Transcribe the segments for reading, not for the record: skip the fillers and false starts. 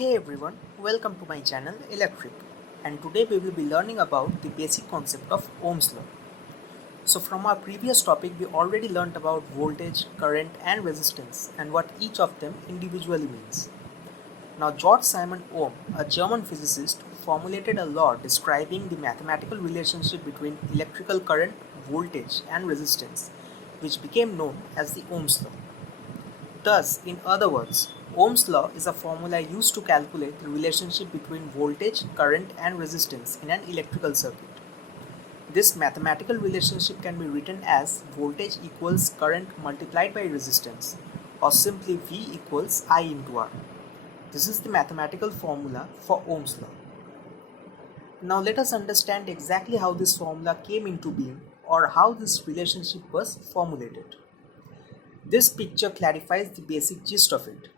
Hey everyone, welcome to my channel Electrick, and today we will be learning about the basic concept of Ohm's Law. So from our previous topic we already learned about voltage, current and resistance and what each of them individually means. Now George Simon Ohm, a German physicist, formulated a law describing the mathematical relationship between electrical current, voltage and resistance, which became known as the Ohm's Law. Thus, in other words, Ohm's law is a formula used to calculate the relationship between voltage, current and resistance in an electrical circuit. This mathematical relationship can be written as voltage equals current multiplied by resistance, or simply V equals I into R. This is the mathematical formula for Ohm's law. Now let us understand exactly how this formula came into being or how this relationship was formulated. This picture clarifies the basic gist of it.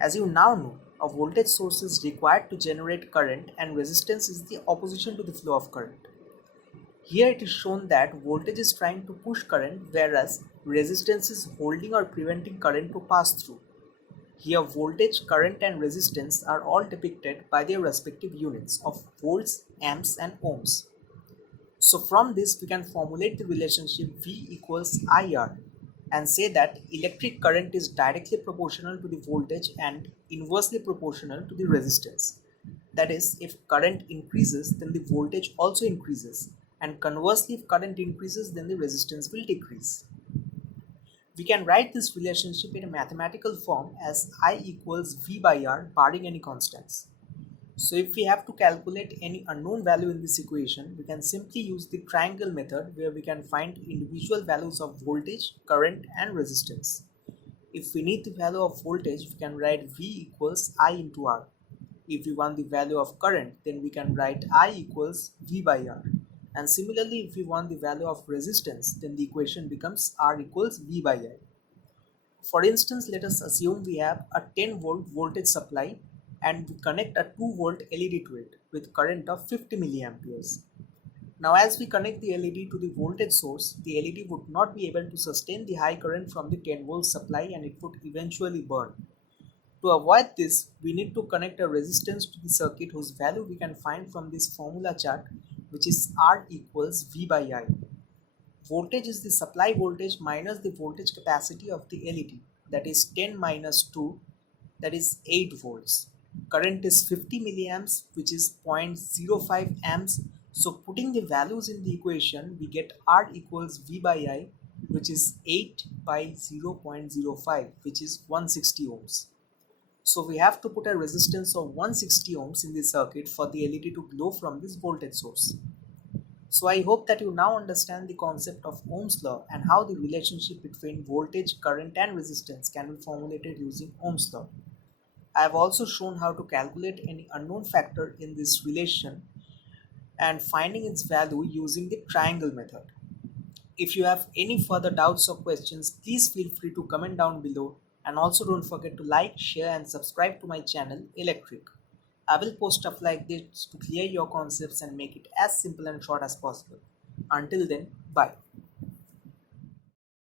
As you now know, a voltage source is required to generate current and resistance is the opposition to the flow of current. Here it is shown that voltage is trying to push current whereas resistance is holding or preventing current to pass through. Here voltage, current and resistance are all depicted by their respective units of volts, amps and ohms. So from this we can formulate the relationship V equals IR and say that electric current is directly proportional to the voltage and inversely proportional to the resistance. That is, if current increases then the voltage also increases, and conversely if current increases then the resistance will decrease. We can write this relationship in a mathematical form as I equals V by R barring any constants. So if we have to calculate any unknown value in this equation, we can simply use the triangle method where we can find individual values of voltage, current and resistance. If we need the value of voltage, we can write V equals I into R. If we want the value of current, then we can write I equals V by R. And similarly, if we want the value of resistance, then the equation becomes R equals V by I. For instance, let us assume we have a 10 volt voltage supply and we connect a 2 volt LED to it with current of 50 milliamperes. Now as we connect the LED to the voltage source, the LED would not be able to sustain the high current from the 10 volt supply and it would eventually burn. To avoid this, we need to connect a resistance to the circuit whose value we can find from this formula chart, which is R equals V by I. Voltage is the supply voltage minus the voltage capacity of the LED, that is 10 minus 2, that is 8 volts. Current is 50 milliamps, which is 0.05 amps. So putting the values in the equation, we get R equals V by I, which is 8 by 0.05, which is 160 ohms. So we have to put a resistance of 160 ohms in the circuit for the LED to glow from this voltage source. So I hope that you now understand the concept of Ohm's law and how the relationship between voltage, current and resistance can be formulated using Ohm's law. I have also shown how to calculate any unknown factor in this relation and finding its value using the triangle method. If you have any further doubts or questions, please feel free to comment down below, and also don't forget to like, share and subscribe to my channel Electric. I will post stuff like this to clear your concepts and make it as simple and short as possible. Until then, bye.